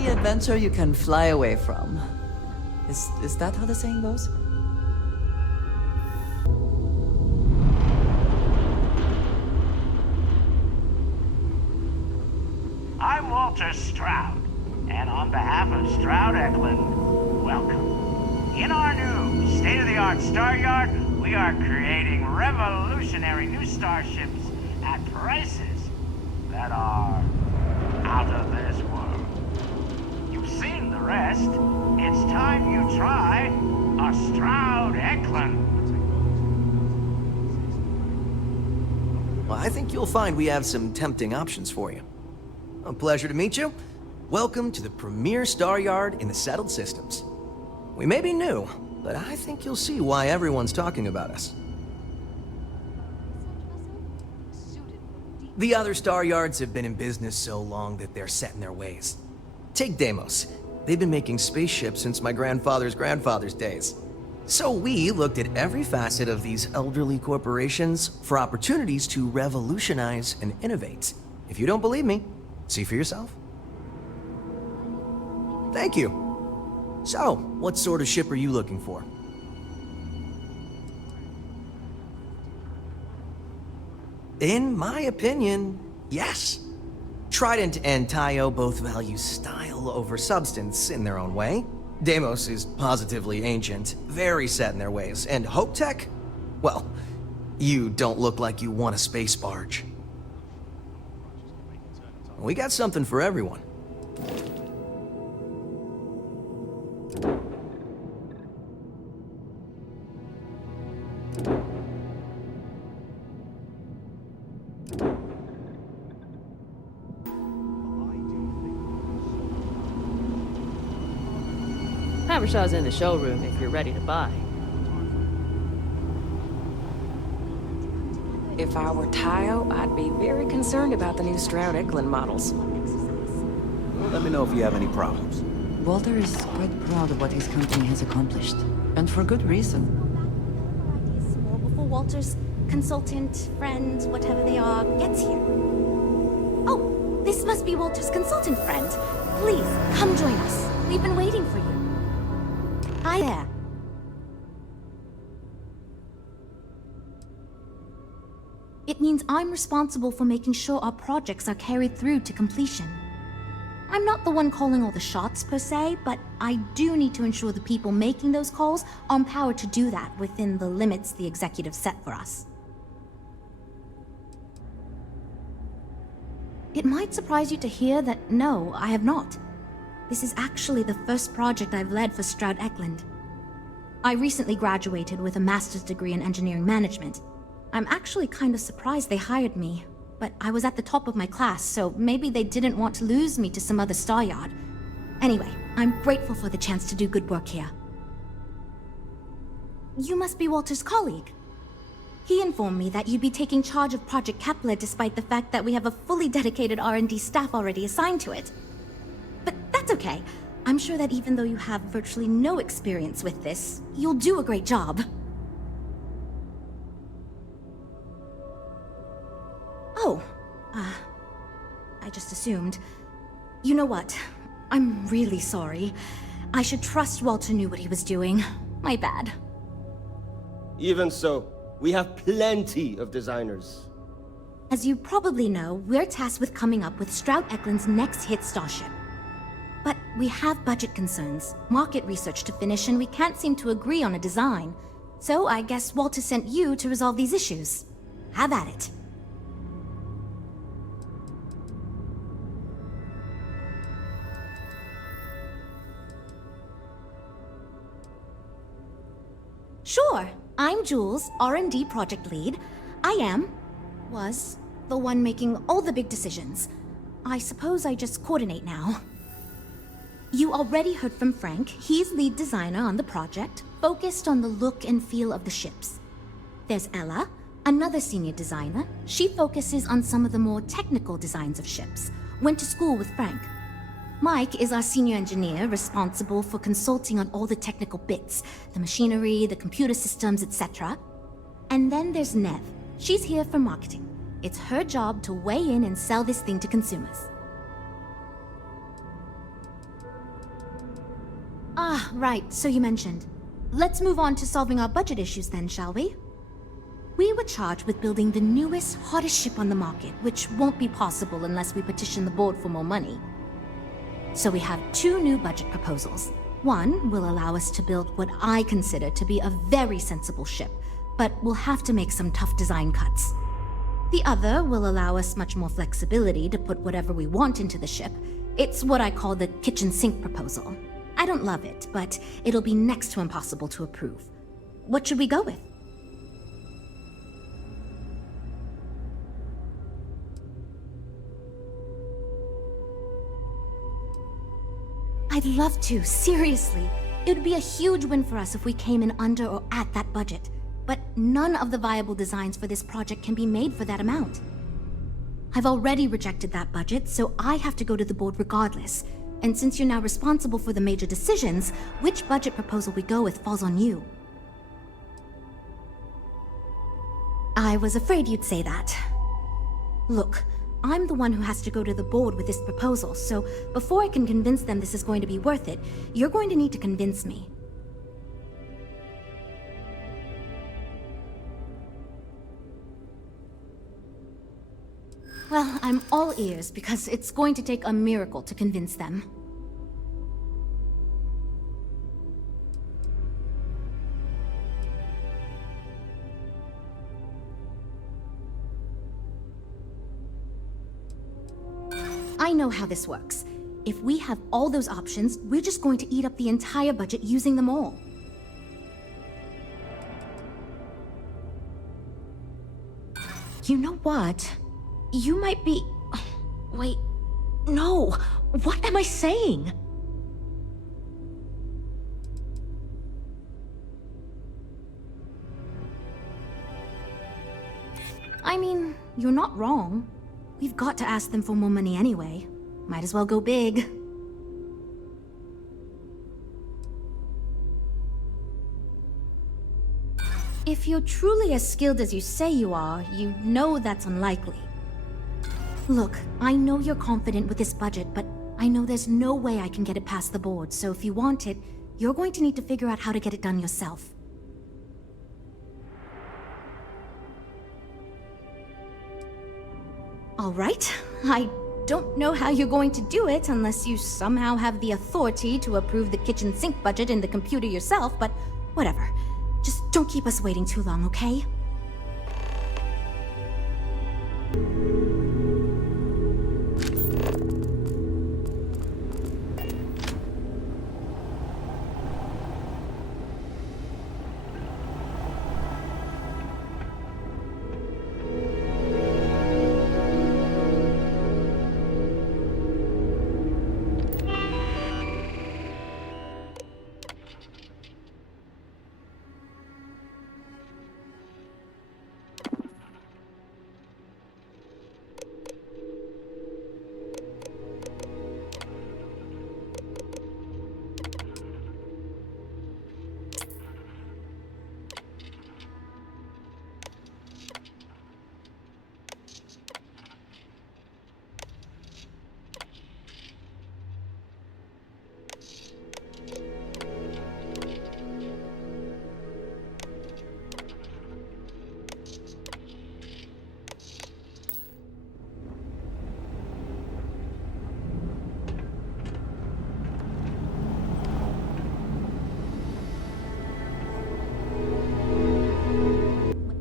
only adventure you can fly away from. Is that how the saying goes? I'm Walter Stroud, and on behalf of Stroud Eklund, welcome. In our new state-of-the-art Star Yard, we are creating revolutionary new starships at prices that are out of this world. You've seen the rest. It's time you try a Stroud Eklund. Well, I think you'll find we have some tempting options for you. A pleasure to meet you. Welcome to the premier Star Yard in the settled systems. We may be new, but I think you'll see why everyone's talking about us. The other Star Yards have been in business so long that they're set in their ways. Take Deimos. They've been making spaceships since my grandfather's grandfather's days. So we looked at every facet of these elderly corporations for opportunities to revolutionize and innovate. If you don't believe me, see for yourself. Thank you. So, what sort of ship are you looking for? In my opinion, yes. Trident and Taio both value style over substance in their own way. Deimos is positively ancient, very set in their ways, and Hope Tech? Well, you don't look like you want a space barge. We got something for everyone. Habershaw's in the showroom if you're ready to buy. If I were Taio, I'd be very concerned about the new Stroud Eklund models. Let me know if you have any problems. Walter is quite proud of what his company has accomplished, and for good reason. More before Walter's consultant, friend, whatever they are, gets here. Oh, this must be Walter's consultant friend. Please, come join us. We've been waiting for you. Hi there. It means I'm responsible for making sure our projects are carried through to completion. I'm not the one calling all the shots per se, but I do need to ensure the people making those calls are empowered to do that within the limits the executive set for us. It might surprise you to hear that no, I have not. This is actually the first project I've led for Stroud Eklund. I recently graduated with a master's degree in engineering management. I'm actually kind of surprised they hired me, but I was at the top of my class, so maybe they didn't want to lose me to some other Star Yard. Anyway, I'm grateful for the chance to do good work here. You must be Walter's colleague. He informed me that you'd be taking charge of Project Kepler despite the fact that we have a fully dedicated R&D staff already assigned to it. But that's okay. I'm sure that even though you have virtually no experience with this, you'll do a great job. Oh, I just assumed. You know what? I'm really sorry. I should trust Walter knew what he was doing. My bad. Even so, we have plenty of designers. As you probably know, we're tasked with coming up with Stroud Eklund's next hit starship. But we have budget concerns, market research to finish, and we can't seem to agree on a design. So I guess Walter sent you to resolve these issues. Have at it. Sure, I'm Jules, R&D project lead. Was the one making all the big decisions. I suppose I just coordinate now. You already heard from Frank. He's lead designer on the project, focused on the look and feel of the ships. There's Ella, another senior designer. She focuses on some of the more technical designs of ships. Went to school with Frank. Mike is our senior engineer, responsible for consulting on all the technical bits, the machinery, the computer systems, etc. And then there's Nev. She's here for marketing. It's her job to weigh in and sell this thing to consumers. Ah, right, so you mentioned. Let's move on to solving our budget issues then, shall we? We were charged with building the newest, hottest ship on the market, which won't be possible unless we petition the board for more money. So we have two new budget proposals. One will allow us to build what I consider to be a very sensible ship, but we'll have to make some tough design cuts. The other will allow us much more flexibility to put whatever we want into the ship. It's what I call the kitchen sink proposal. I don't love it, but it'll be next to impossible to approve. What should we go with? I'd love to, seriously. It would be a huge win for us if we came in under or at that budget. But none of the viable designs for this project can be made for that amount. I've already rejected that budget, so I have to go to the board regardless. And since you're now responsible for the major decisions, which budget proposal we go with falls on you. I was afraid you'd say that. Look, I'm the one who has to go to the board with this proposal, so before I can convince them this is going to be worth it, you're going to need to convince me. Well, I'm all ears because it's going to take a miracle to convince them. I know how this works. If we have all those options, we're just going to eat up the entire budget using them all. You know what? You might be... Wait... No! What am I saying? I mean, you're not wrong. We've got to ask them for more money anyway. Might as well go big. If you're truly as skilled as you say you are, you know that's unlikely. Look, I know you're confident with this budget, but I know there's no way I can get it past the board, so if you want it, you're going to need to figure out how to get it done yourself. All right, I don't know how you're going to do it unless you somehow have the authority to approve the kitchen sink budget in the computer yourself, but whatever. Just don't keep us waiting too long, okay?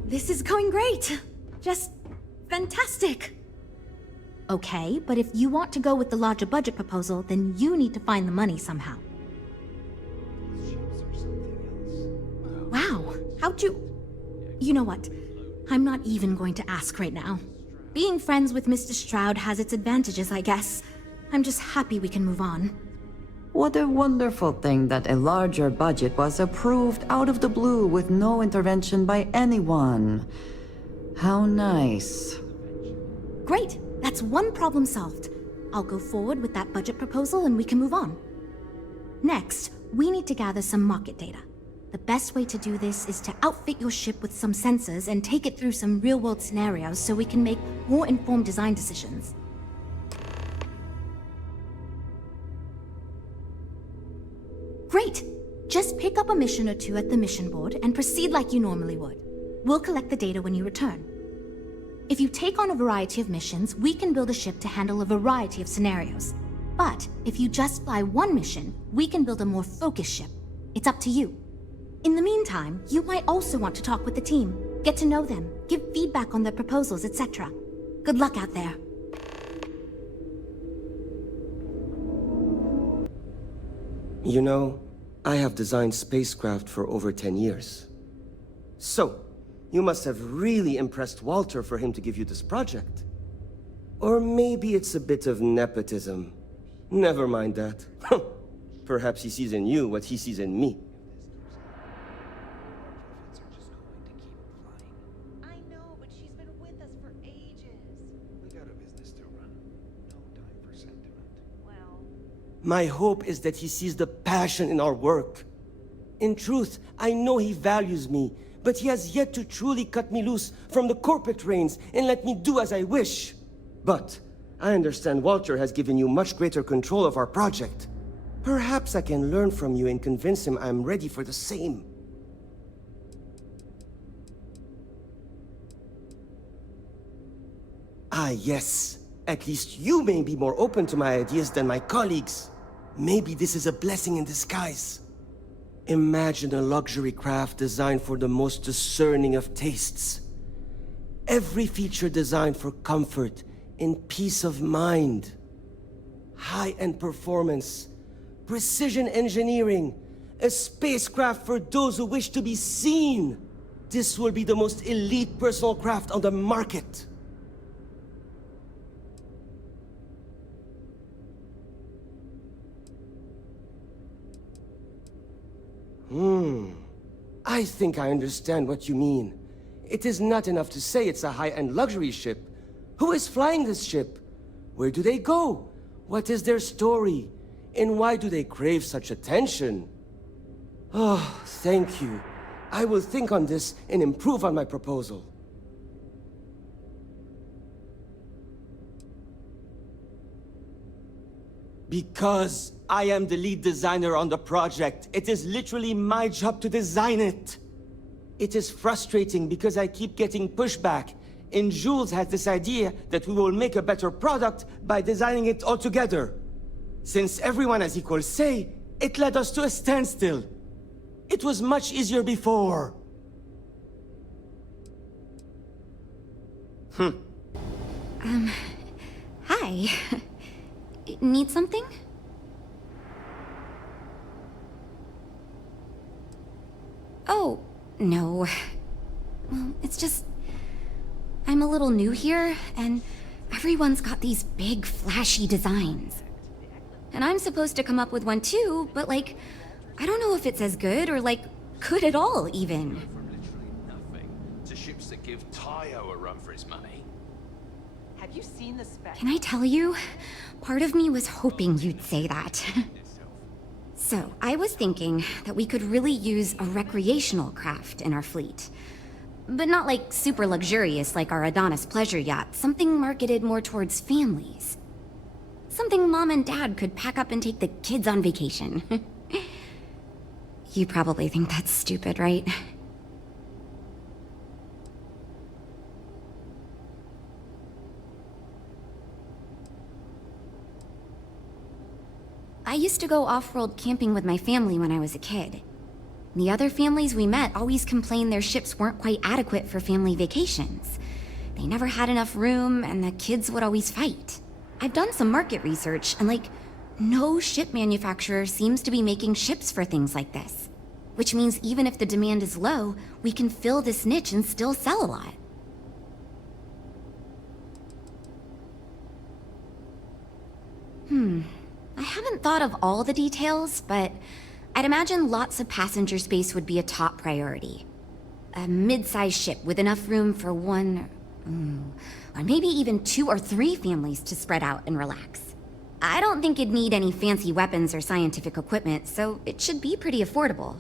This is going great. Just fantastic. Okay, but if you want to go with the larger budget proposal, then you need to find the money somehow. Wow, how'd you... You know what? I'm not even going to ask right now. Being friends with Mr. Stroud has its advantages, I guess. I'm just happy we can move on. What a wonderful thing that a larger budget was approved out of the blue with no intervention by anyone. How nice. Great, that's one problem solved. I'll go forward with that budget proposal and we can move on. Next, we need to gather some market data. The best way to do this is to outfit your ship with some sensors and take it through some real-world scenarios so we can make more informed design decisions. Great! Just pick up a mission or two at the mission board and proceed like you normally would. We'll collect the data when you return. If you take on a variety of missions, we can build a ship to handle a variety of scenarios. But if you just fly one mission, we can build a more focused ship. It's up to you. In the meantime, you might also want to talk with the team, get to know them, give feedback on their proposals, etc. Good luck out there. You know, I have designed spacecraft for over 10 years. So, you must have really impressed Walter for him to give you this project. Or maybe it's a bit of nepotism. Never mind that. Perhaps he sees in you what he sees in me. I know, but she's been with us for ages. We got a business to run. No time for sentiment. Well, My hope is that he sees the passion in our work. In truth, I know he values me, but he has yet to truly cut me loose from the corporate reins and let me do as I wish. But I understand Walter has given you much greater control of our project. Perhaps I can learn from you and convince him I'm ready for the same. Ah, yes. At least you may be more open to my ideas than my colleagues. Maybe this is a blessing in disguise. Imagine a luxury craft designed for the most discerning of tastes. Every feature designed for comfort and peace of mind. High-end performance, precision engineering, a spacecraft for those who wish to be seen. This will be the most elite personal craft on the market. I think I understand what you mean. It is not enough to say it's a high-end luxury ship. Who is flying this ship? Where do they go? What is their story? And why do they crave such attention? Oh, thank you. I will think on this and improve on my proposal. Because I am the lead designer on the project, it is literally my job to design it. It is frustrating because I keep getting pushback, and Jules has this idea that we will make a better product by designing it all together. Since everyone has equal say, it led us to a standstill. It was much easier before. Hi. Need something? Oh, no. Well, it's just... I'm a little new here, and everyone's got these big, flashy designs. And I'm supposed to come up with one too, but like, I don't know if it's as good or like, good at all, even. From literally nothing to ships that give Tayo a run for his money. have you seen the spec? Can I tell you? Part of me was hoping you'd say that. So, I was thinking that we could really use a recreational craft in our fleet. But not like super luxurious like our Adonis pleasure yacht, something marketed more towards families. Something Mom and Dad could pack up and take the kids on vacation. You probably think that's stupid, right? I used to go off-world camping with my family when I was a kid. The other families we met always complained their ships weren't quite adequate for family vacations. They never had enough room, and the kids would always fight. I've done some market research, and no ship manufacturer seems to be making ships for things like this. Which means even if the demand is low, we can fill this niche and still sell a lot. I haven't thought of all the details, but I'd imagine lots of passenger space would be a top priority. A mid-sized ship with enough room for one, or maybe even 2 or 3 families to spread out and relax. I don't think it'd need any fancy weapons or scientific equipment, so it should be pretty affordable.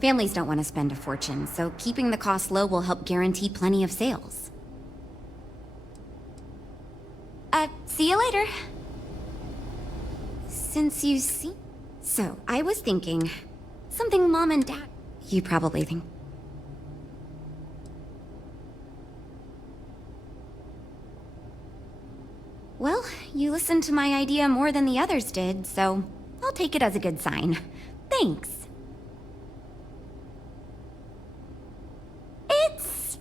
Families don't want to spend a fortune, so keeping the cost low will help guarantee plenty of sales. See you later. So, I was thinking, something Mom and Dad... You probably think... Well, you listened to my idea more than the others did, so I'll take it as a good sign. Thanks. It's...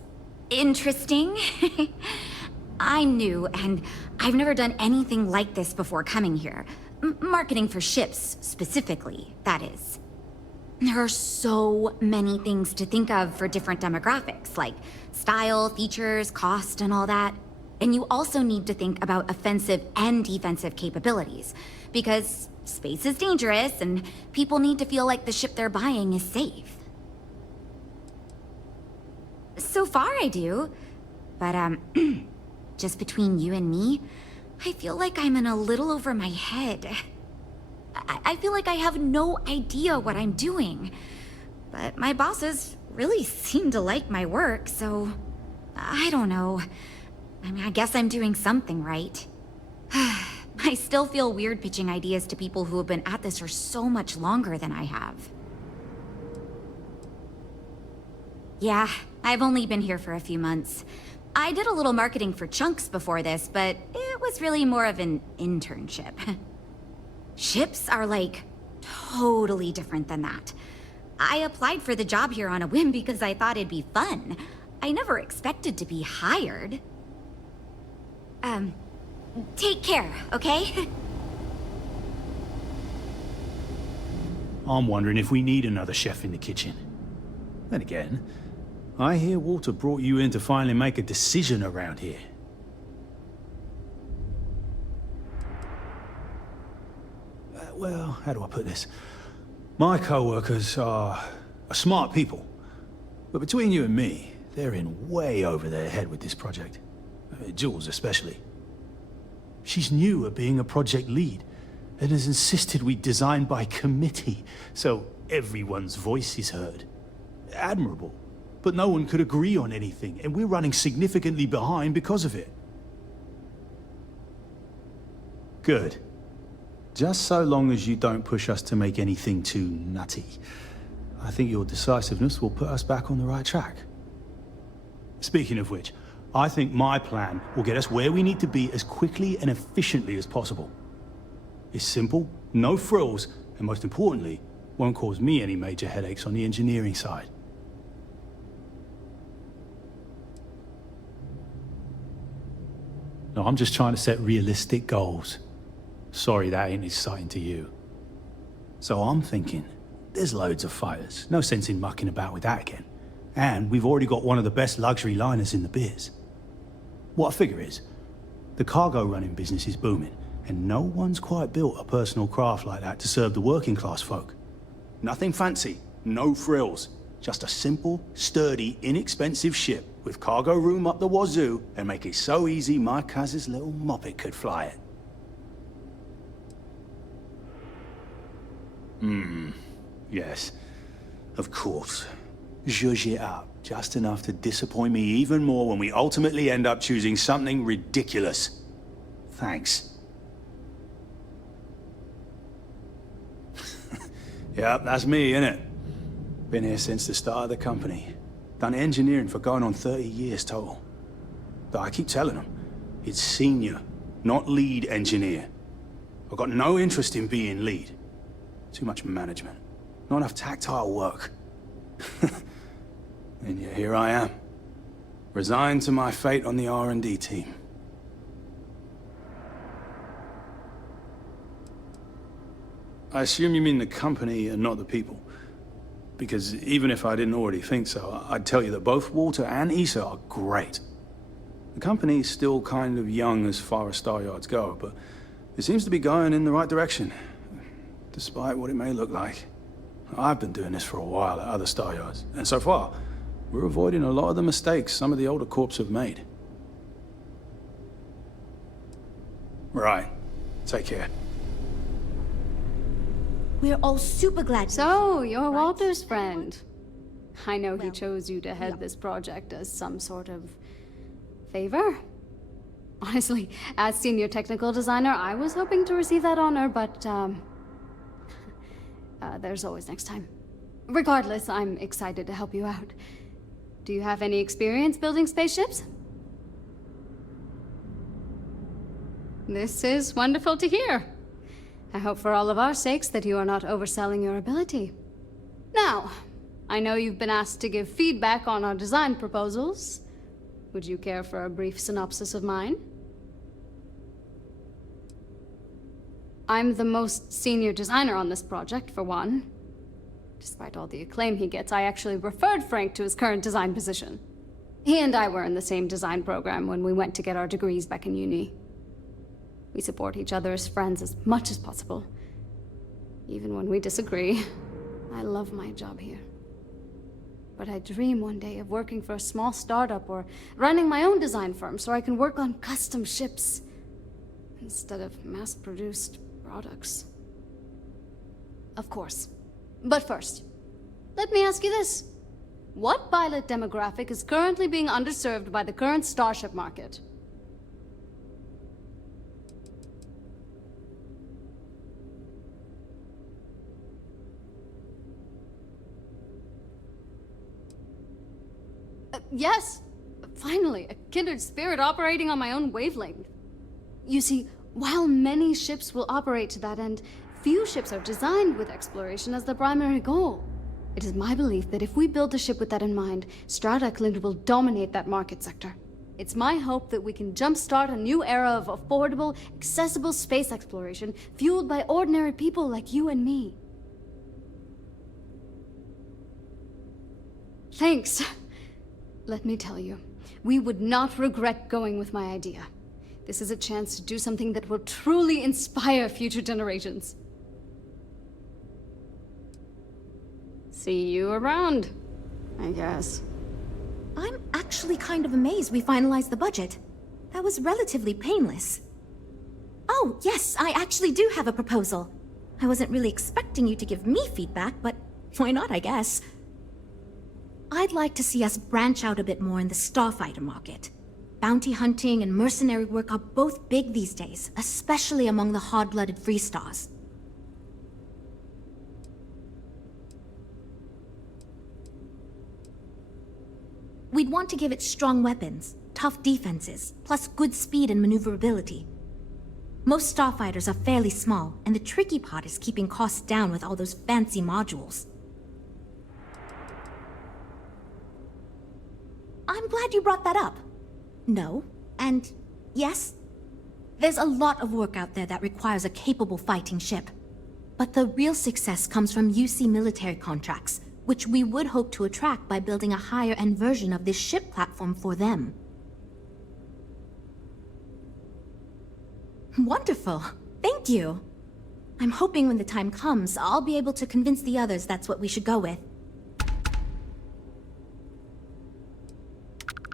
interesting. I'm new, and I've never done anything like this before coming here. Marketing for ships, specifically, that is. There are so many things to think of for different demographics, like style, features, cost, and all that. And you also need to think about offensive and defensive capabilities, because space is dangerous, and people need to feel like the ship they're buying is safe. So far, I do. But, just between you and me, I feel like I'm in a little over my head. I feel like I have no idea what I'm doing. But my bosses really seem to like my work, so... I don't know. I mean, I guess I'm doing something right. I still feel weird pitching ideas to people who have been at this for so much longer than I have. Yeah, I've only been here for a few months. I did a little marketing for Chunks before this, but it was really more of an internship. Ships are, like, totally different than that. I applied for the job here on a whim because I thought it'd be fun. I never expected to be hired. Take care, okay? I'm wondering if we need another chef in the kitchen. Then again, I hear Walter brought you in to finally make a decision around here. Well, how do I put this? My co-workers are smart people. But between you and me, they're in way over their head with this project. Jules especially. She's new at being a project lead, and has insisted we design by committee, so everyone's voice is heard. Admirable. But no one could agree on anything, and we're running significantly behind because of it. Good. Just so long as you don't push us to make anything too nutty. I think your decisiveness will put us back on the right track. Speaking of which, I think my plan will get us where we need to be as quickly and efficiently as possible. It's simple, no frills, and most importantly, won't cause me any major headaches on the engineering side. No, I'm just trying to set realistic goals. Sorry that ain't exciting to you. So I'm thinking, there's loads of fighters. No sense in mucking about with that again. And we've already got one of the best luxury liners in the biz. What I figure is, the cargo running business is booming, and no one's quite built a personal craft like that to serve the working class folk. Nothing fancy, no frills. Just a simple, sturdy, inexpensive ship with cargo room up the wazoo and make it so easy my cousin's little moppet could fly it. Yes, of course. Zhuzh it up, just enough to disappoint me even more when we ultimately end up choosing something ridiculous. Thanks. Yep, that's me, innit? Been here since the start of the company. Done engineering for going on 30 years total. But I keep telling them, it's senior, not lead engineer. I've got no interest in being lead. Too much management. Not enough tactile work. And yet here I am. Resigned to my fate on the R&D team. I assume you mean the company and not the people. Because even if I didn't already think so, I'd tell you that both Walter and Issa are great. The company's still kind of young as far as Star Yards go, but it seems to be going in the right direction. Despite what it may look like. I've been doing this for a while at other Star Yards, and so far, we're avoiding a lot of the mistakes some of the older corps have made. Right. Take care. We're all super glad. So, you're Walter's friend. I know he chose you to head this project as some sort of favor. Honestly, as senior technical designer, I was hoping to receive that honor, but, There's always next time. Regardless, I'm excited to help you out. Do you have any experience building spaceships? This is wonderful to hear. I hope for all of our sakes that you are not overselling your ability. Now, I know you've been asked to give feedback on our design proposals. Would you care for a brief synopsis of mine? I'm the most senior designer on this project, for one. Despite all the acclaim he gets, I actually referred Frank to his current design position. He and I were in the same design program when we went to get our degrees back in uni. We support each other as friends as much as possible. Even when we disagree. I love my job here. But I dream one day of working for a small startup or running my own design firm so I can work on custom ships instead of mass-produced products. Of course. But first, let me ask you this. What pilot demographic is currently being underserved by the current starship market? Yes! Finally, a kindred spirit operating on my own wavelength. You see, while many ships will operate to that end, few ships are designed with exploration as their primary goal. It is my belief that if we build a ship with that in mind, Stroud Eklund will dominate that market sector. It's my hope that we can jumpstart a new era of affordable, accessible space exploration, fueled by ordinary people like you and me. Thanks. Let me tell you, we would not regret going with my idea. This is a chance to do something that will truly inspire future generations. See you around, I guess. I'm actually kind of amazed we finalized the budget. That was relatively painless. Oh, yes, I actually do have a proposal. I wasn't really expecting you to give me feedback, but why not, I guess. I'd like to see us branch out a bit more in the starfighter market. Bounty hunting and mercenary work are both big these days, especially among the hard-blooded free stars. We'd want to give it strong weapons, tough defenses, plus good speed and maneuverability. Most starfighters are fairly small, and the tricky part is keeping costs down with all those fancy modules. I'm glad you brought that up. No, and yes, there's a lot of work out there that requires a capable fighting ship. But the real success comes from UC military contracts, which we would hope to attract by building a higher-end version of this ship platform for them. Wonderful. Thank you. I'm hoping when the time comes, I'll be able to convince the others that's what we should go with.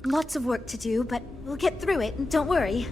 Lots of work to do, but we'll get through it, don't worry.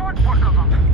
short work of them.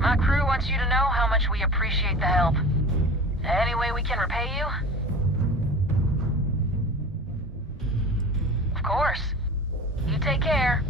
My crew wants you to know how much we appreciate the help. Any way we can repay you? Of course. You take care.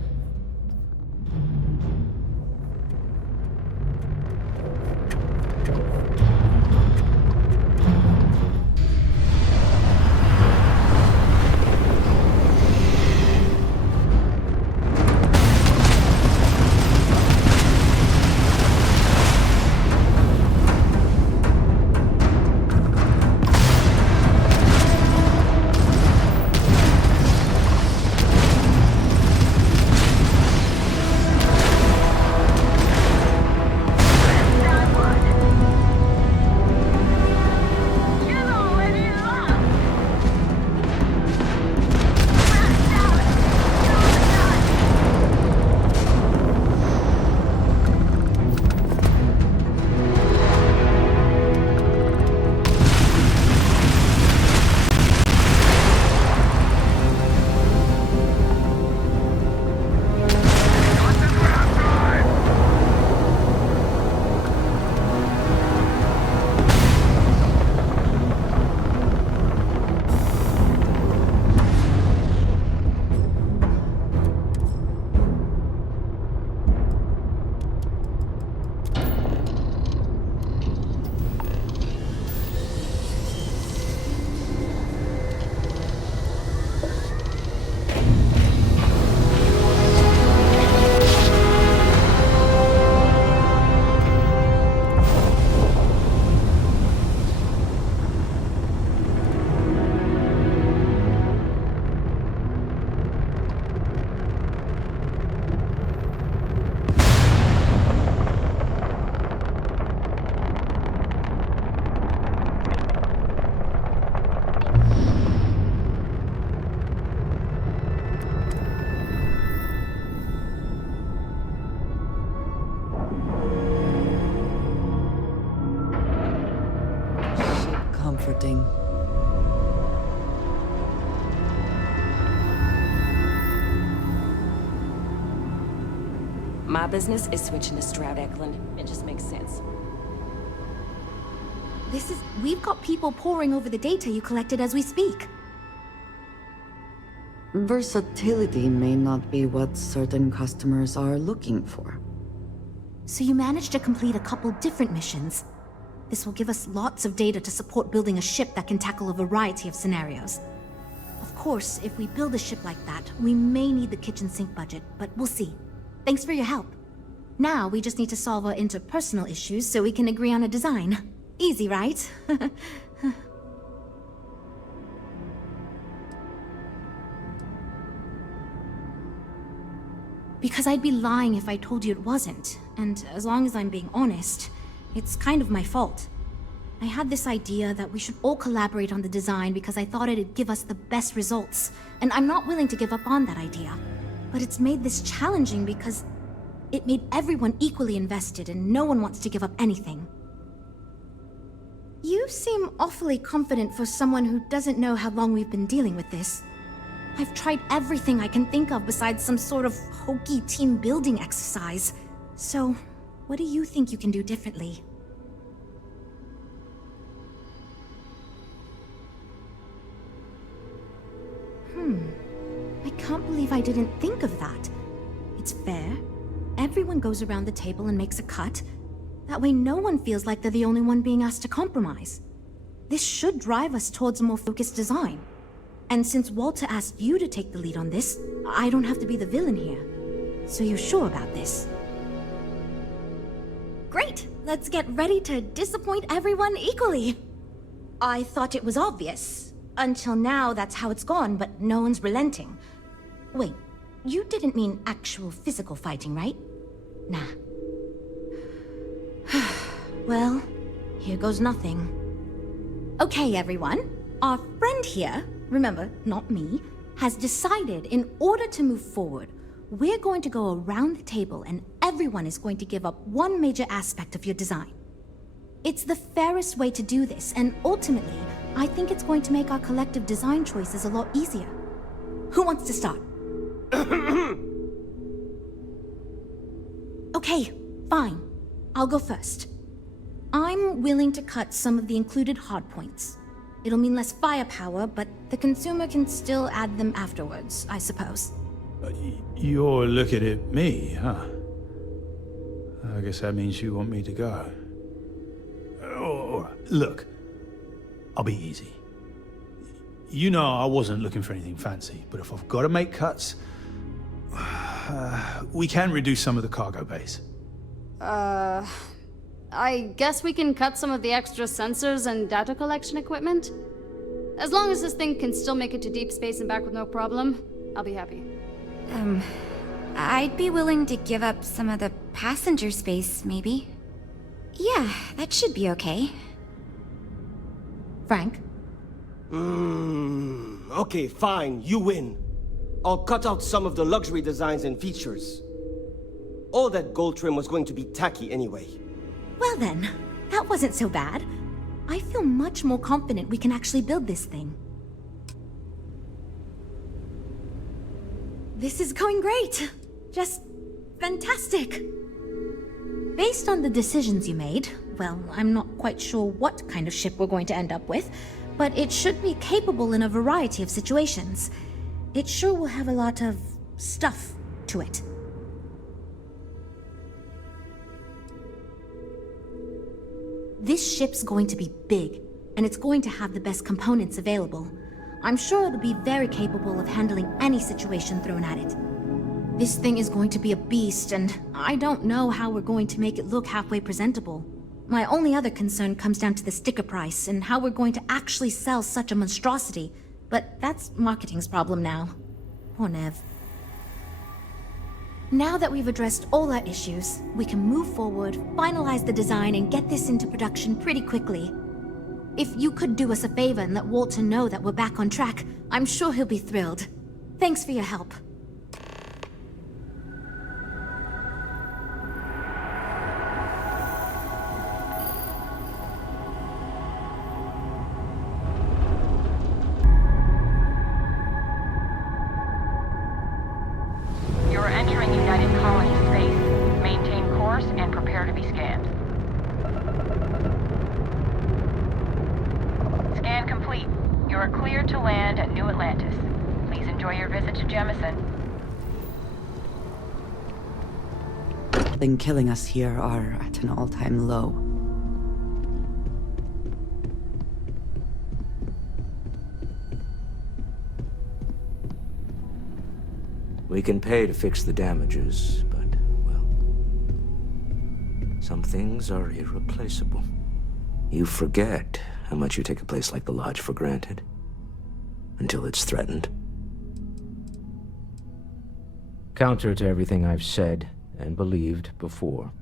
Comforting. My business is switching to Stroud Eklund. It just makes sense. We've got people poring over the data you collected as we speak. Versatility may not be what certain customers are looking for. So you managed to complete a couple different missions. This will give us lots of data to support building a ship that can tackle a variety of scenarios. Of course, if we build a ship like that, we may need the kitchen sink budget, but we'll see. Thanks for your help. Now, we just need to solve our interpersonal issues so we can agree on a design. Easy, right? Because I'd be lying if I told you it wasn't. And as long as I'm being honest, it's kind of my fault. I had this idea that we should all collaborate on the design because I thought it'd give us the best results, and I'm not willing to give up on that idea. But it's made this challenging because it made everyone equally invested and no one wants to give up anything. You seem awfully confident for someone who doesn't know how long we've been dealing with this. I've tried everything I can think of besides some sort of hokey team building exercise. So, what do you think you can do differently? I can't believe I didn't think of that. It's fair. Everyone goes around the table and makes a cut. That way no one feels like they're the only one being asked to compromise. This should drive us towards a more focused design. And since Walter asked you to take the lead on this, I don't have to be the villain here. So you're sure about this? Great! Let's get ready to disappoint everyone equally. I thought it was obvious. Until now, that's how it's gone, but no one's relenting. Wait, you didn't mean actual physical fighting, right? Nah. Well, here goes nothing. Okay, everyone. Our friend here, remember, not me, has decided in order to move forward, we're going to go around the table and everyone is going to give up one major aspect of your design. It's the fairest way to do this, and ultimately, I think it's going to make our collective design choices a lot easier. Who wants to start? Okay, fine. I'll go first. I'm willing to cut some of the included hardpoints. It'll mean less firepower, but the consumer can still add them afterwards, I suppose. You're looking at me, huh? I guess that means you want me to go. Oh, look, I'll be easy. You know I wasn't looking for anything fancy, but if I've got to make cuts, we can reduce some of the cargo base. I guess we can cut some of the extra sensors and data collection equipment? As long as this thing can still make it to deep space and back with no problem, I'll be happy. I'd be willing to give up some of the passenger space, maybe. Yeah, that should be okay. Frank? Okay, fine, you win. I'll cut out some of the luxury designs and features. All that gold trim was going to be tacky anyway. Well then, that wasn't so bad. I feel much more confident we can actually build this thing. This is going great. Just fantastic. Based on the decisions you made, well, I'm not quite sure what kind of ship we're going to end up with, but it should be capable in a variety of situations. It sure will have a lot of stuff to it. This ship's going to be big, and it's going to have the best components available. I'm sure it'll be very capable of handling any situation thrown at it. This thing is going to be a beast, and I don't know how we're going to make it look halfway presentable. My only other concern comes down to the sticker price and how we're going to actually sell such a monstrosity, but that's marketing's problem now. Poor Nev. Now that we've addressed all our issues, we can move forward, finalize the design, and get this into production pretty quickly. If you could do us a favor and let Walter know that we're back on track, I'm sure he'll be thrilled. Thanks for your help. You're entering United Colony space. Maintain course and prepare to be scanned. Scan complete. You are cleared to land at New Atlantis. Please enjoy your visit to Jemison. Things killing us here are at an all-time low. We can pay to fix the damages, but, well, some things are irreplaceable. You forget how much you take a place like the Lodge for granted. Until it's threatened. Counter to everything I've said and believed before,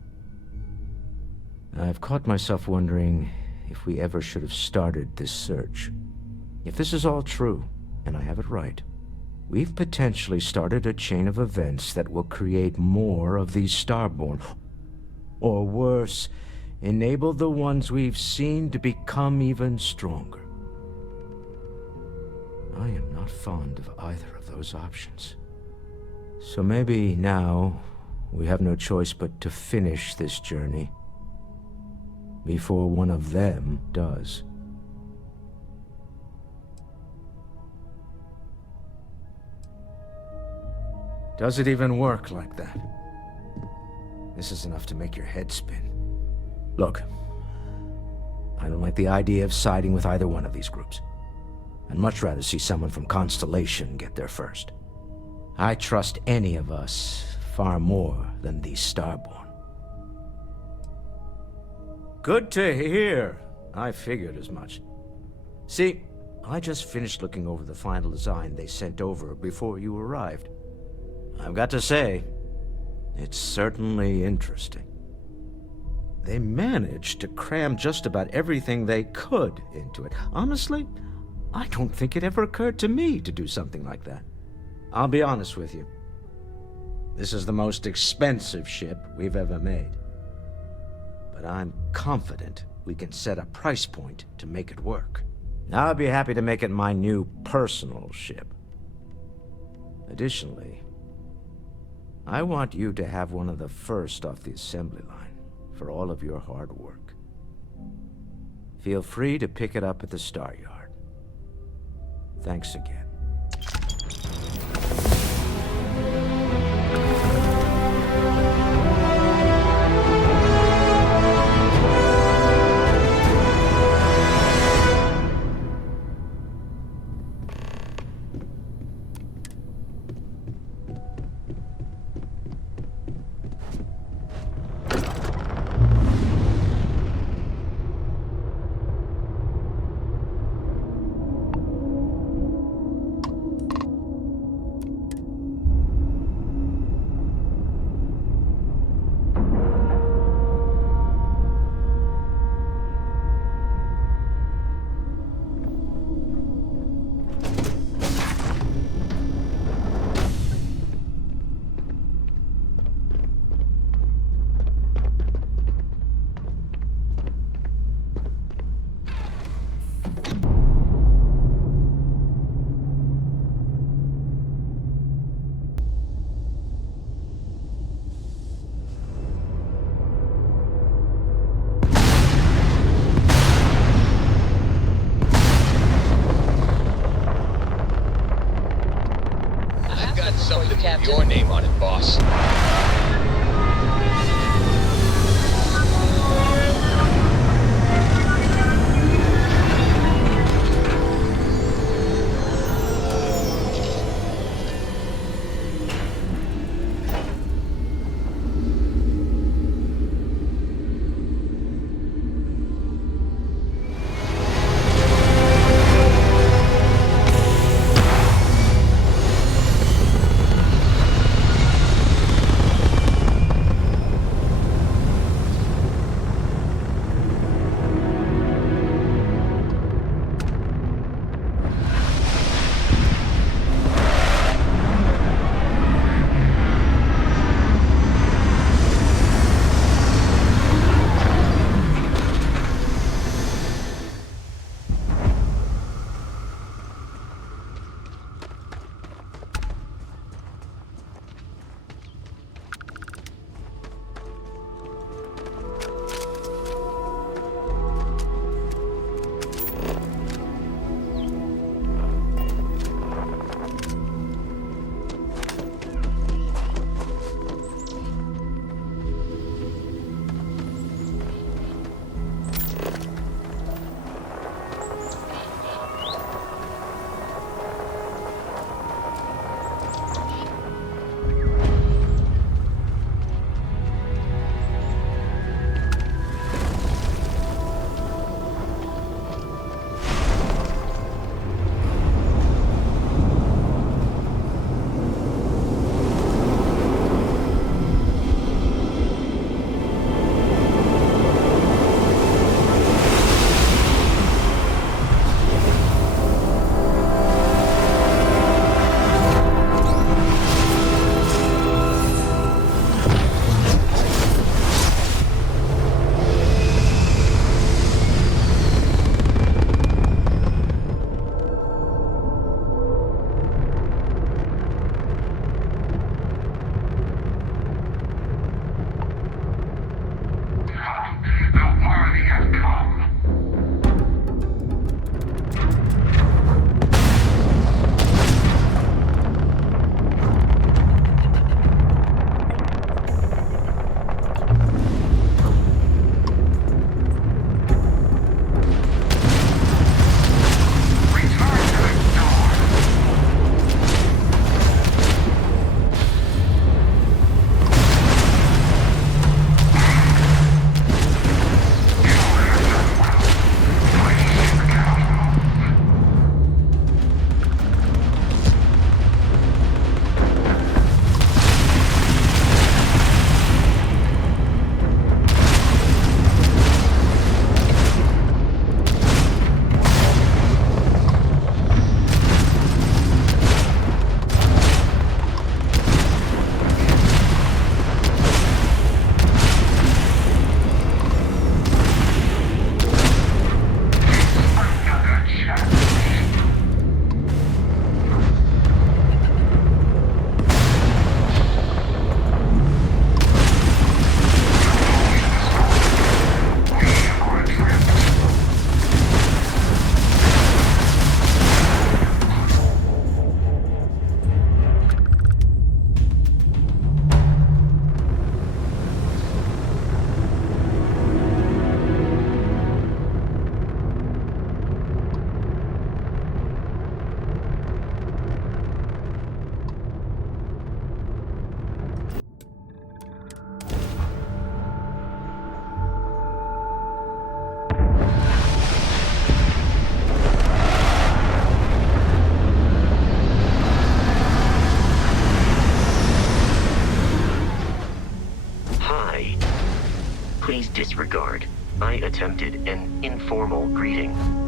I've caught myself wondering if we ever should have started this search. If this is all true, and I have it right, we've potentially started a chain of events that will create more of these Starborn. Or worse, enable the ones we've seen to become even stronger. I am not fond of either of those options. So maybe now we have no choice but to finish this journey before one of them does. Does it even work like that? This is enough to make your head spin. Look, I don't like the idea of siding with either one of these groups. I'd much rather see someone from Constellation get there first. I trust any of us far more than these Starborn. Good to hear. I figured as much. See, I just finished looking over the final design they sent over before you arrived. I've got to say, it's certainly interesting. They managed to cram just about everything they could into it. Honestly, I don't think it ever occurred to me to do something like that. I'll be honest with you. This is the most expensive ship we've ever made. But I'm confident we can set a price point to make it work. I'll be happy to make it my new personal ship. Additionally, I want you to have one of the first off the assembly line for all of your hard work. Feel free to pick it up at the Star Yard. Thanks again. Something with your name on it, boss.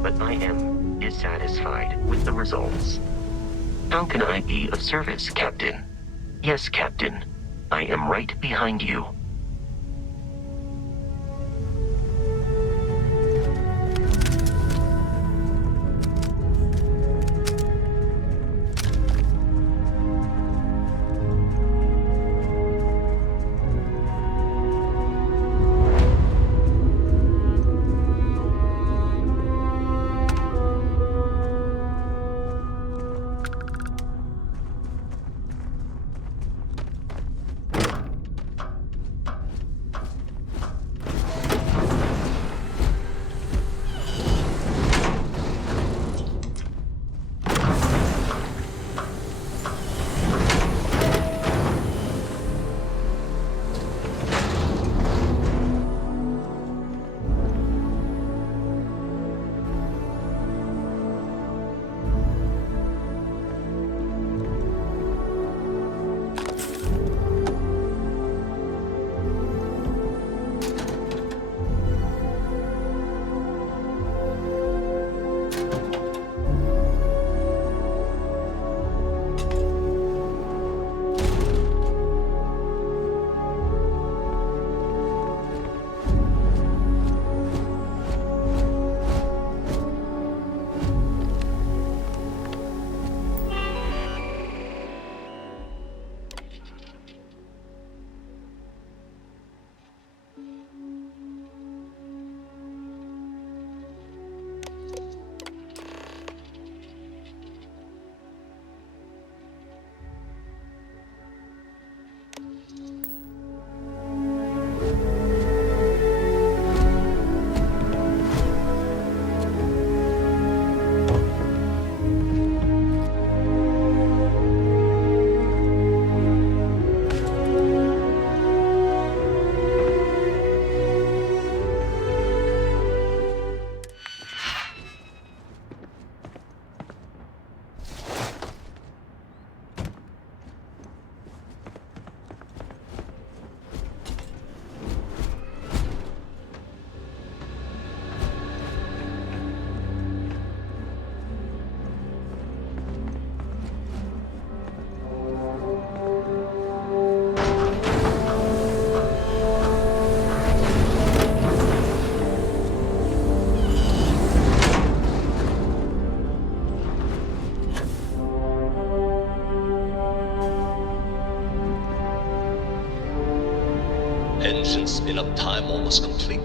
but I am dissatisfied with the results. How can I be of service, Captain? Yes, Captain. I am right behind you. Engine spin-up time almost complete.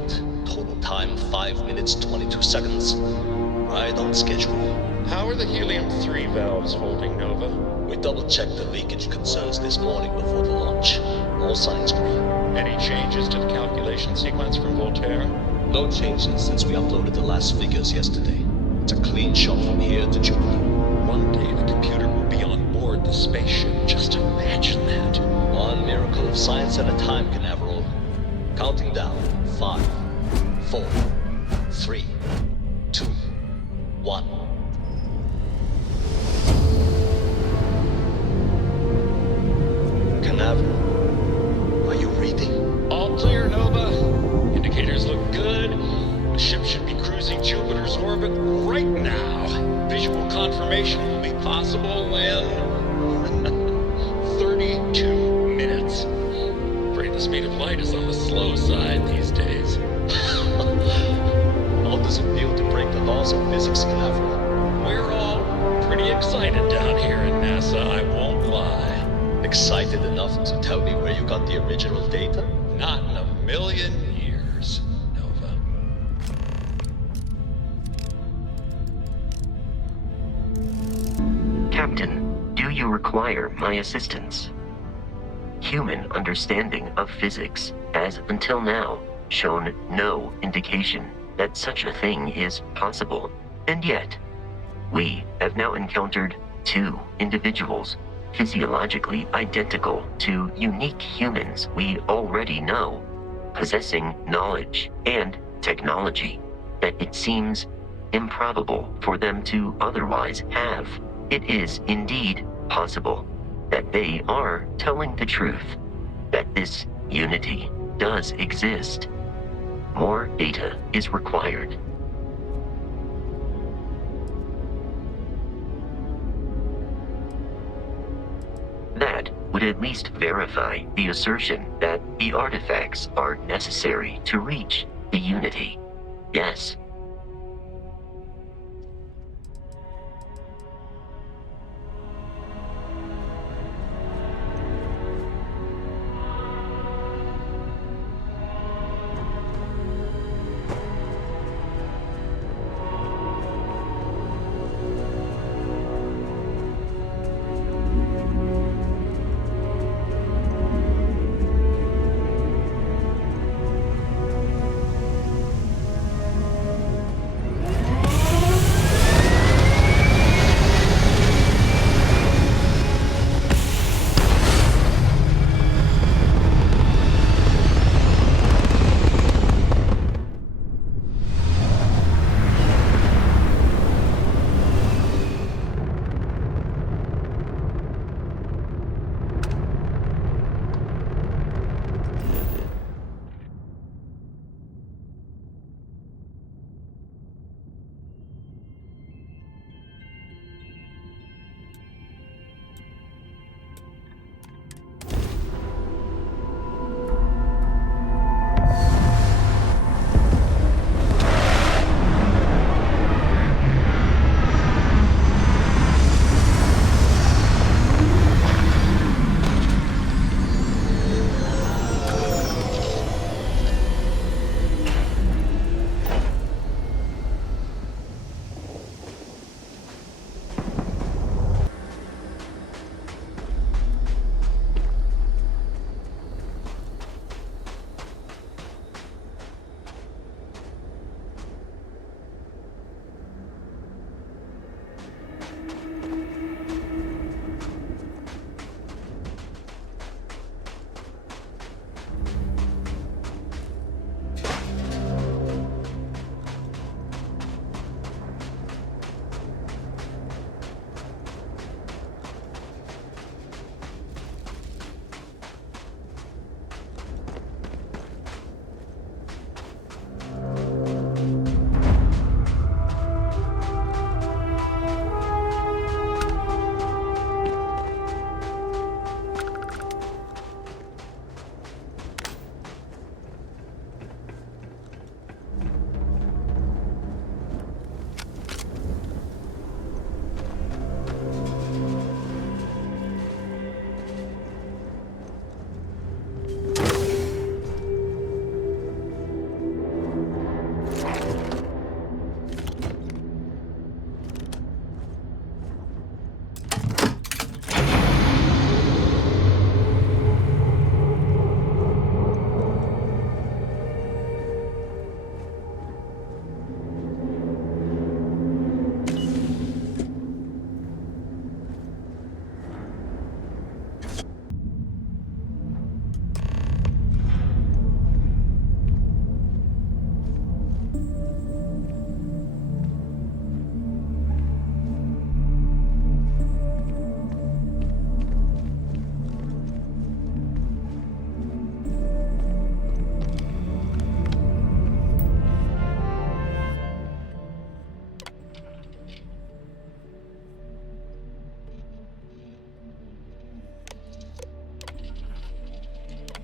Total time 5 minutes 22 seconds. Right on schedule. How are the helium-3 valves holding, Nova? We double-checked the leakage concerns this morning before the launch. All signs green. Any changes to the calculation sequence from Voltaire? No changes since we uploaded the last figures yesterday. It's a clean shot from here to Jupiter. One day the computer will be on board the spaceship. Just imagine that. One miracle of science at a time, Canaveral. Counting down. 5, 4, 3, 2, 1. Canaveral, are you reading? All clear, Nova. Indicators look good. The ship should be cruising Jupiter's orbit right now. Visual confirmation will be possible in 32 minutes. Afraid the speed of light is on the slow side these days. How does it feel to break the laws of physics, Canaveral? We're all pretty excited down here at NASA, I won't lie. Excited enough to tell me where you got the original data? Not in a million years, Nova. Captain, do you require my assistance? Human understanding of physics has until now shown no indication that such a thing is possible. And yet, we have now encountered two individuals physiologically identical to unique humans we already know, possessing knowledge and technology that it seems improbable for them to otherwise have. It is indeed possible that they are telling the truth, that this unity does exist. More data is required. That would at least verify the assertion that the artifacts are necessary to reach the Unity. Yes.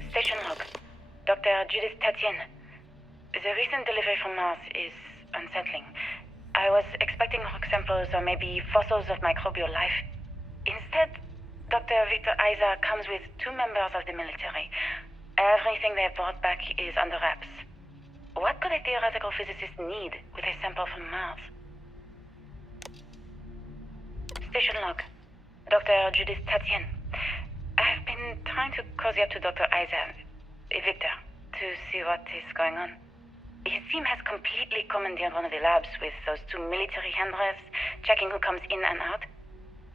Station log. Dr. Judith Tatian. The recent delivery from Mars is unsettling. I was expecting rock samples or maybe fossils of microbial life. Instead, Dr. Victor Isa comes with 2 members of the military. Everything they brought back is under wraps. What could a theoretical physicist need with a sample from Mars? Station log. Dr. Judith Tatian. I've been trying to cozy up to Dr. Isa, Victor, to see what is going on. His team has completely commandeered one of the labs with those 2 military handlers, checking who comes in and out.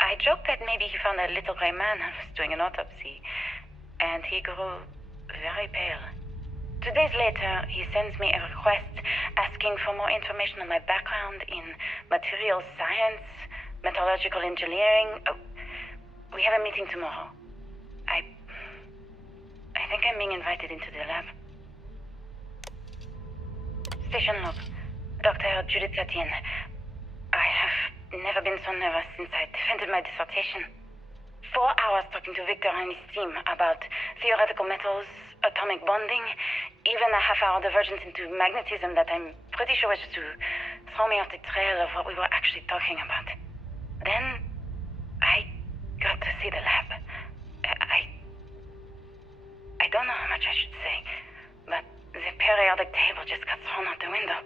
I joked that maybe he found a little gray man and was doing an autopsy, and he grew very pale. 2 days later, he sends me a request asking for more information on my background in materials science, metallurgical engineering. Oh, we have a meeting tomorrow. I think I'm being invited into the lab. Station log. Dr. Judith Tatian. I have never been so nervous since I defended my dissertation. 4 hours talking to Victor and his team about theoretical metals, atomic bonding, even a half-hour divergence into magnetism that I'm pretty sure was just to throw me off the trail of what we were actually talking about. Then, I got to see the lab. I don't know how much I should say, but the periodic table just got thrown out the window.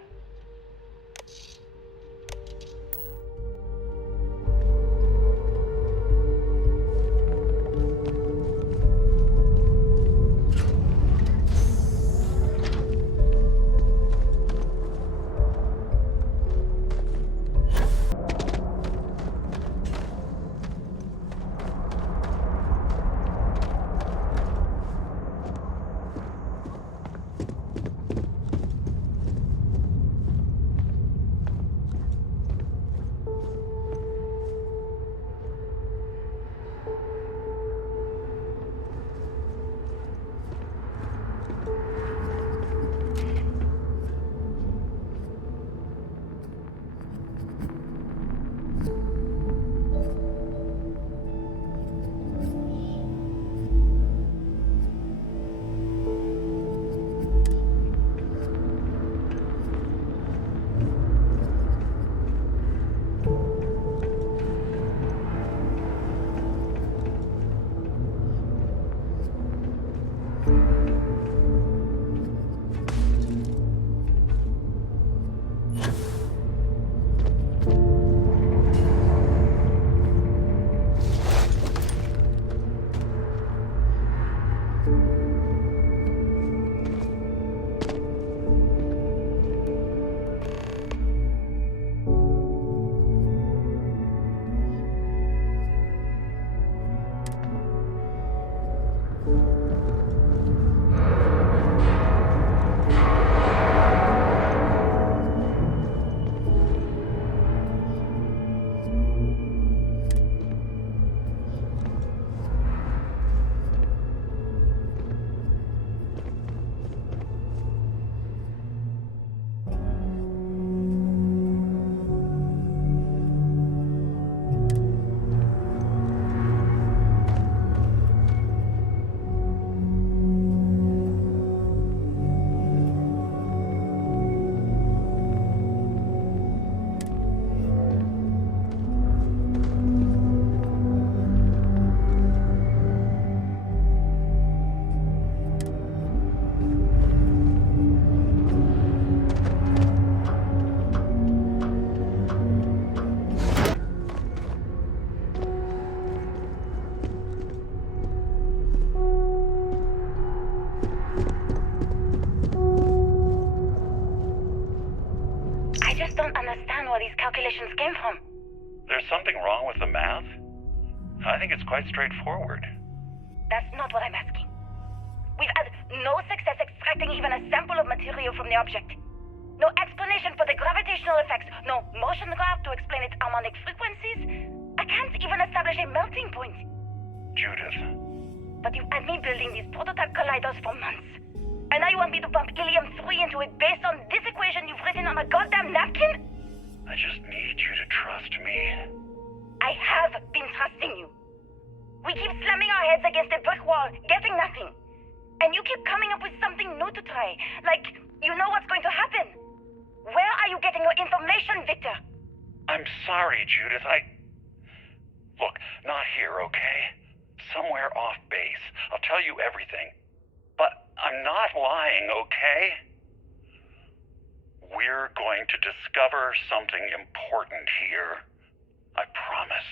These calculations came from. There's something wrong with the math? I think it's quite straightforward. That's not what I'm asking. We've had no success extracting even a sample of material from the object. No explanation for the gravitational effects, no motion graph to explain its harmonic frequencies. I can't even establish a melting point. Judith. But you've had me building these prototype colliders for months. And now you want me to pump helium-3 into it based on this equation you've written on a goddamn napkin? I just need you to trust me. I have been trusting you. We keep slamming our heads against a brick wall, getting nothing. And you keep coming up with something new to try. Like, you know what's going to happen. Where are you getting your information, Victor? I'm sorry, Judith. Look, not here, okay? Somewhere off base. I'll tell you everything. But I'm not lying, okay? We're going to discover something important here. I promise.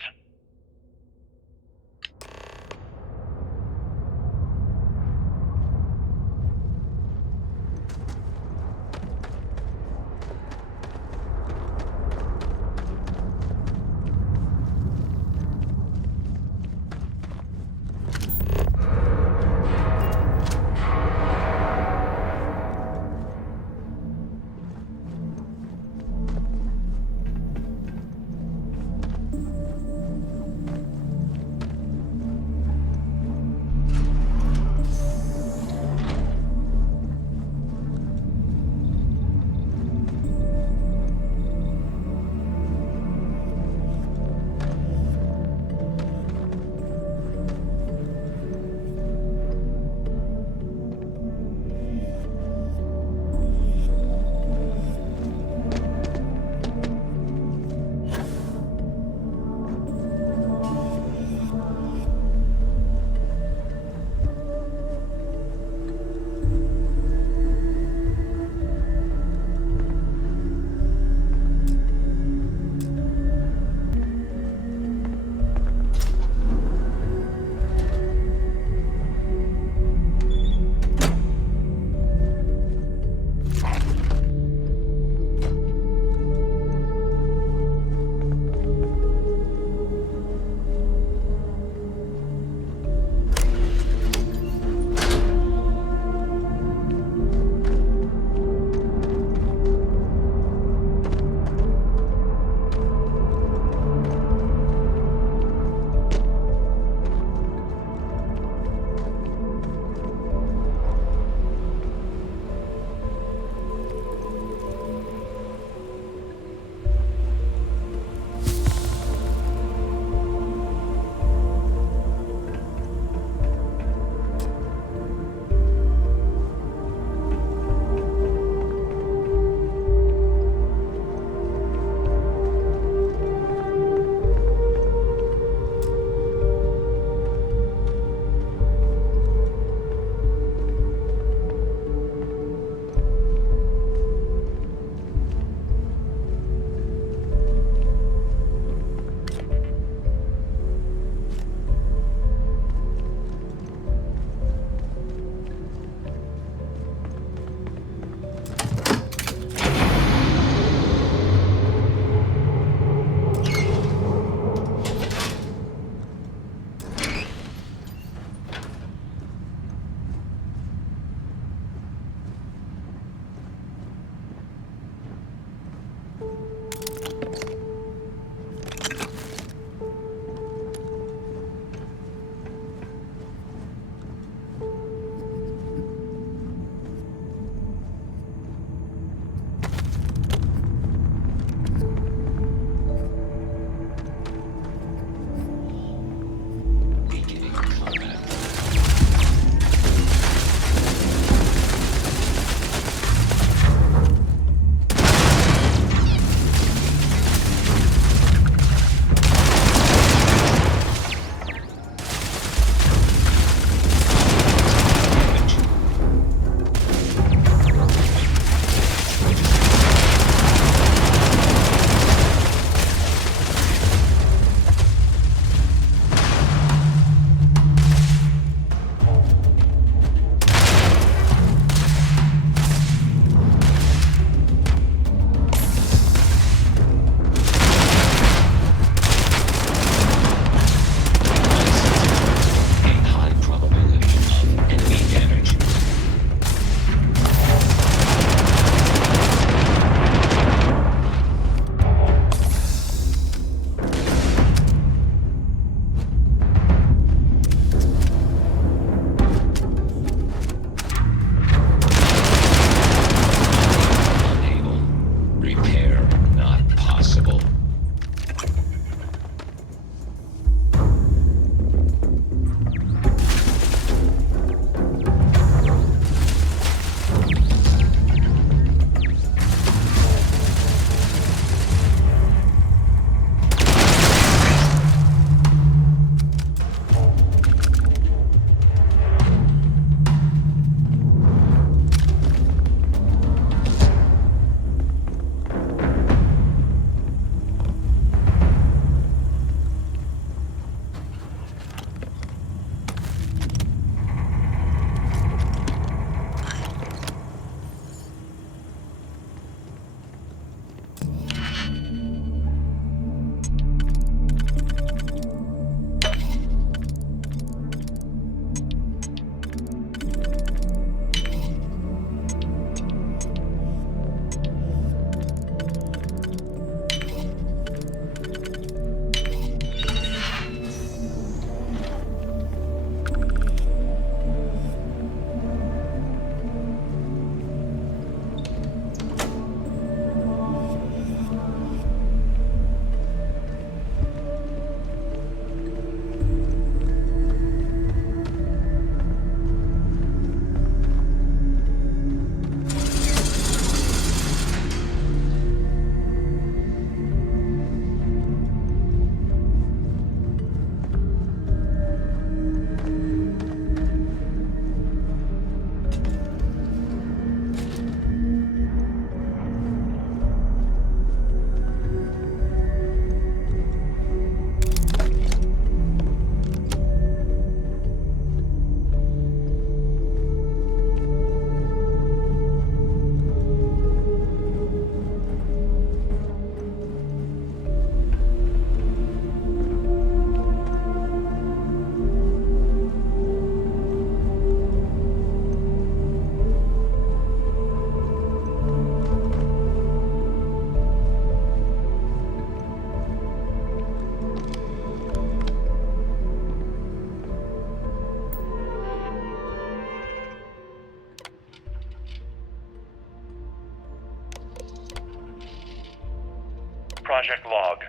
Project Log.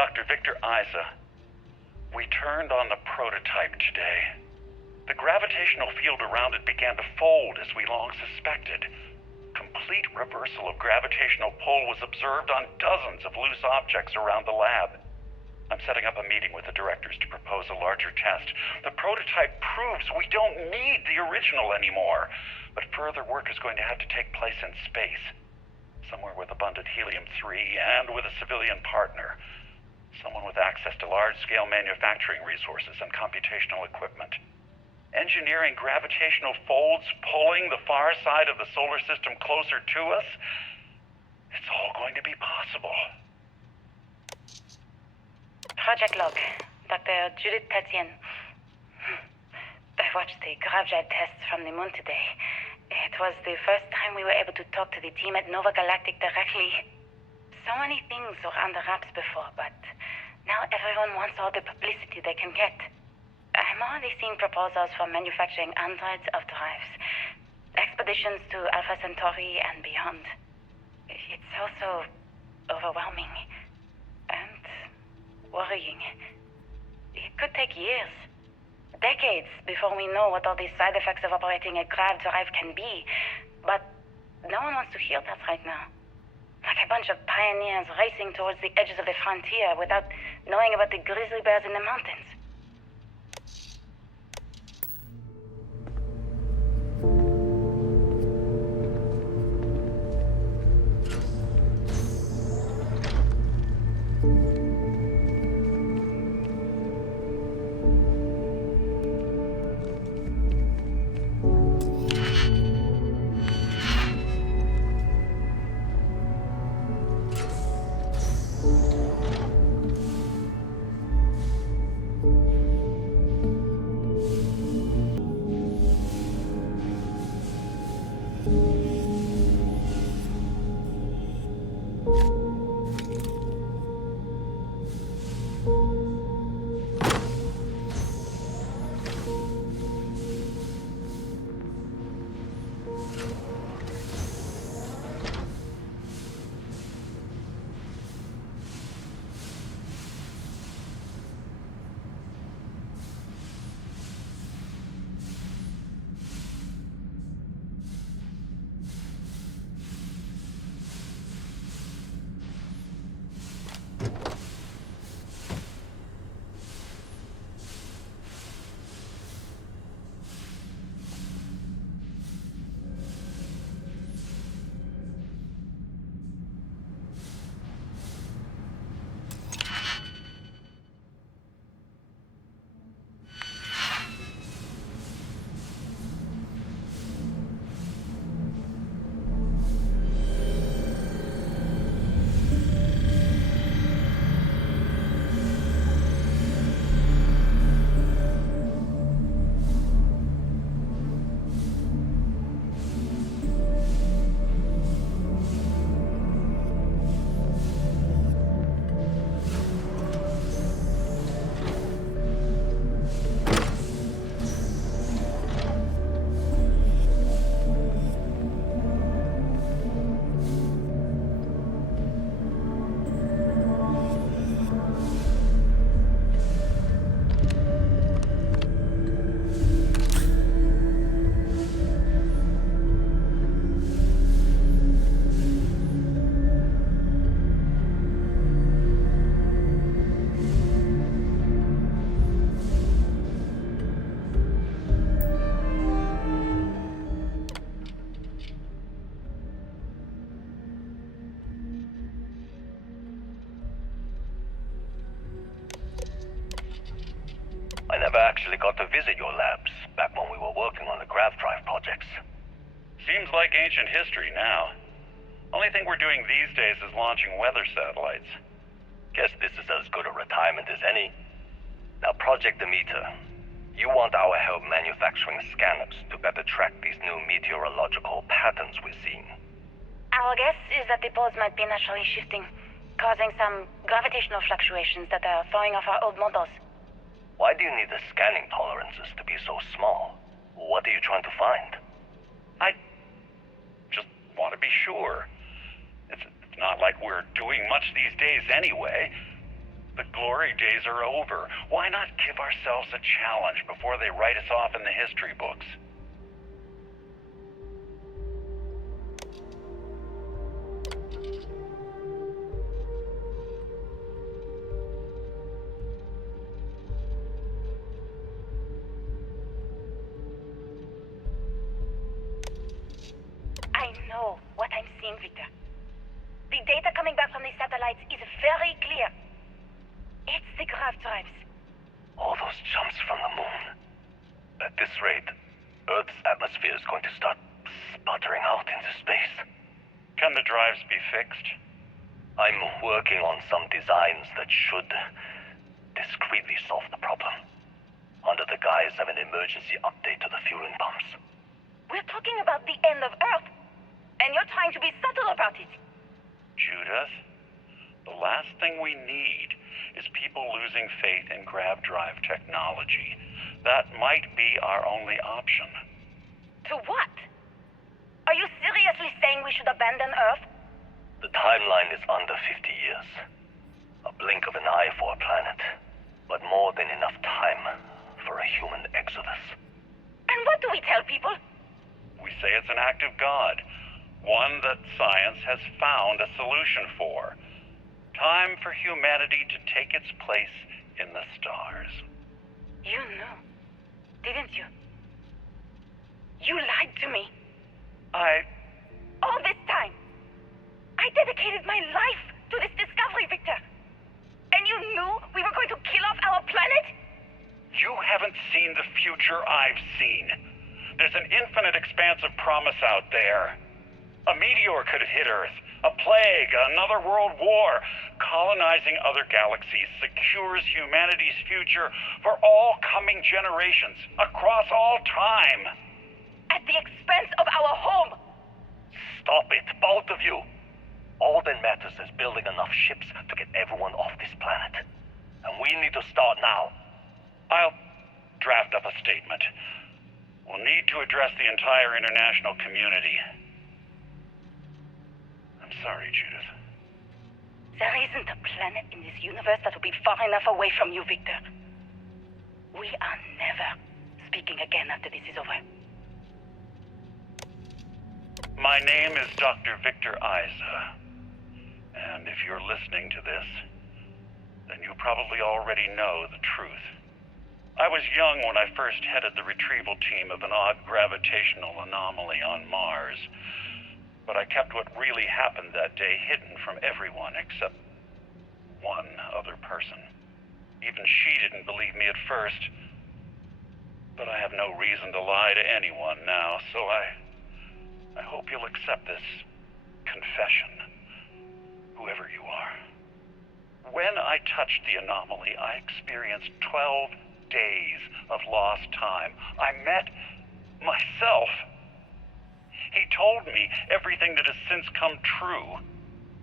Dr. Victor Isa. We turned on the prototype today. The gravitational field around it began to fold as we long suspected. Complete reversal of gravitational pull was observed on dozens of loose objects around the lab. I'm setting up a meeting with the directors to propose a larger test. The prototype proves we don't need the original anymore, but further work is going to have to take place in space. Somewhere with abundant helium-3 and with a civilian partner. Someone with access to large-scale manufacturing resources and computational equipment. Engineering gravitational folds pulling the far side of the solar system closer to us, it's all going to be possible. Project Log, Dr. Judith Tatien. I watched the gravjet tests from the moon today. It was the first time we were able to talk to the team at Nova Galactic directly. So many things were under wraps before, but now everyone wants all the publicity they can get. I'm already seeing proposals for manufacturing androids of drives, expeditions to Alpha Centauri and beyond. It's also overwhelming and worrying. It could take years, decades, before we know what all these side effects of operating a grav drive can be. But no one wants to hear that right now. Like a bunch of pioneers racing towards the edges of the frontier without knowing about the grizzly bears in the mountains. I never actually got to visit your labs back when we were working on the grav drive projects. Seems like ancient history now. Only thing we're doing these days is launching weather satellites. Guess this is as good a retirement as any. Now, Project Demeter, you want our help manufacturing scanners to better track these new meteorological patterns we're seeing. Our guess is that the poles might be naturally shifting, causing some gravitational fluctuations that are throwing off our old models. Why do you need the scanning tolerances to be so small? What are you trying to find? I just want to be sure. It's not like we're doing much these days anyway. The glory days are over. Why not give ourselves a challenge before they write us off in the history books? I know what I'm seeing, Victor. The data coming back from the satellites is very clear. It's the grav drives. All those jumps from the moon. At this rate, Earth's atmosphere is going to start sputtering out into space. Can the drives be fixed? I'm working on some designs that should discreetly solve the problem, under the guise of an emergency update to the fueling pumps. We're talking about the end of Earth, and you're trying to be subtle about it. Judith, the last thing we need is people losing faith in grav drive technology. That might be our only option. To what? Are you seriously saying we should abandon Earth? The timeline is under 50 years. A blink of an eye for a planet, but more than enough time for a human exodus. And what do we tell people? We say it's an act of God, one that science has found a solution for. Time for humanity to take its place in the stars. You knew, didn't you? You lied to me. All this time, I dedicated my life to this discovery, Victor. And you knew we were going to kill off our planet? You haven't seen the future I've seen. There's an infinite expanse of promise out there. A meteor could hit Earth, a plague, another world war. Colonizing other galaxies secures humanity's future for all coming generations, across all time. At the expense of our home. Stop it, both of you. All that matters is building enough ships to get everyone off this planet. And we need to start now. I'll draft up a statement. We'll need to address the entire international community. I'm sorry, Judith. There isn't a planet in this universe that will be far enough away from you, Victor. We are never speaking again after this is over. My name is Dr. Victor Isa. And if you're listening to this, then you probably already know the truth. I was young when I first headed the retrieval team of an odd gravitational anomaly on Mars. But I kept what really happened that day hidden from everyone except one other person. Even she didn't believe me at first. But I have no reason to lie to anyone now, so I hope you'll accept this confession, whoever you are. When I touched the anomaly, I experienced 12 days of lost time. I met myself. He told me everything that has since come true.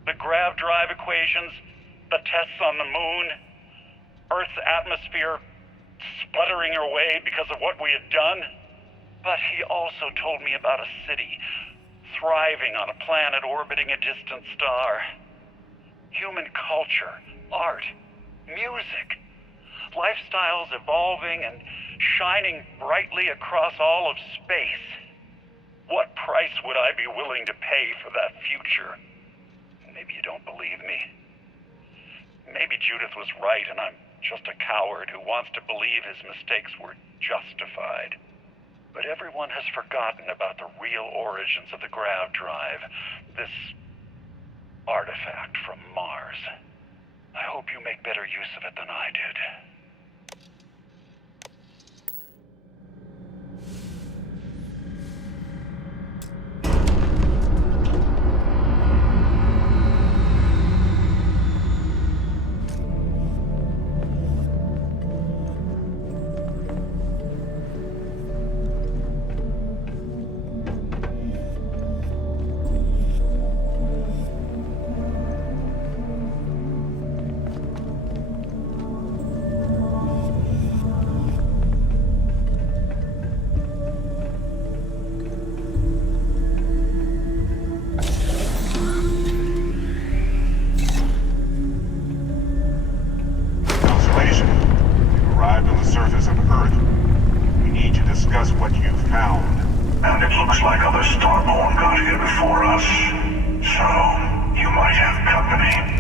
The grav drive equations, the tests on the moon, Earth's atmosphere sputtering away because of what we had done. But he also told me about a city thriving on a planet orbiting a distant star. Human culture, art, music, lifestyles evolving and shining brightly across all of space. What price would I be willing to pay for that future? Maybe you don't believe me. Maybe Judith was right and I'm just a coward who wants to believe his mistakes were justified. But everyone has forgotten about the real origins of the grav drive, this artifact from Mars. I hope you make better use of it than I did. discuss what you found. And it looks like other Starborn got here before us. So, you might have company.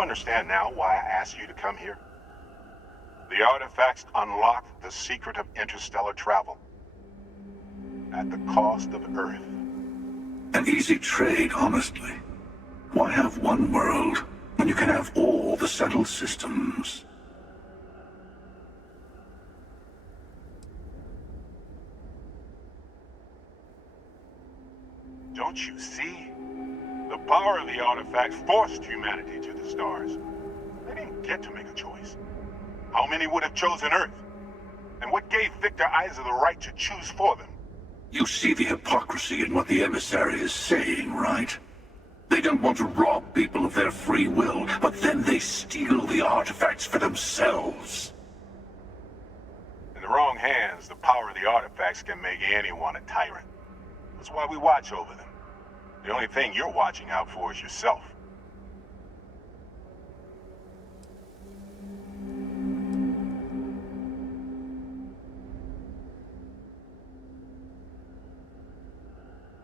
understand now why I asked you to come here? The artifacts unlock the secret of interstellar travel. At the cost of Earth. An easy trade, honestly. Why have one world when you can have all the settled systems? Don't you see? The power of the artifacts forced humanity to the stars. They didn't get to make a choice. How many would have chosen Earth? And what gave Victor Isa the right to choose for them? You see the hypocrisy in what the emissary is saying, right? They don't want to rob people of their free will, but then they steal the artifacts for themselves. In the wrong hands, the power of the artifacts can make anyone a tyrant. That's why we watch over them. The only thing you're watching out for is yourself.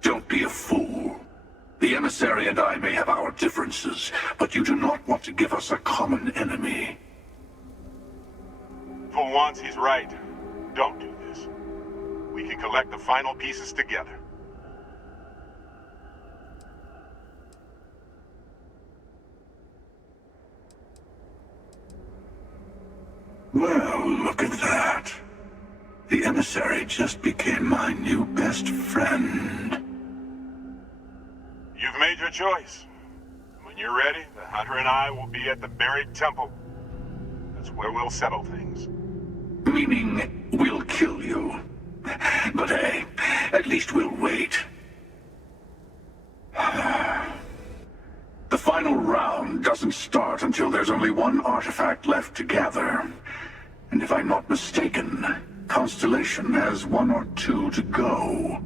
Don't be a fool. The emissary and I may have our differences, but you do not want to give us a common enemy. For once, he's right. Don't do this. We can collect the final pieces together. Well, look at that. The emissary just became my new best friend. You've made your choice. When you're ready, the Hunter and I will be at the buried temple. That's where we'll settle things. Meaning, we'll kill you. But hey, at least we'll wait. The final round doesn't start until there's only one artifact left to gather. And if I'm not mistaken, Constellation has one or two to go.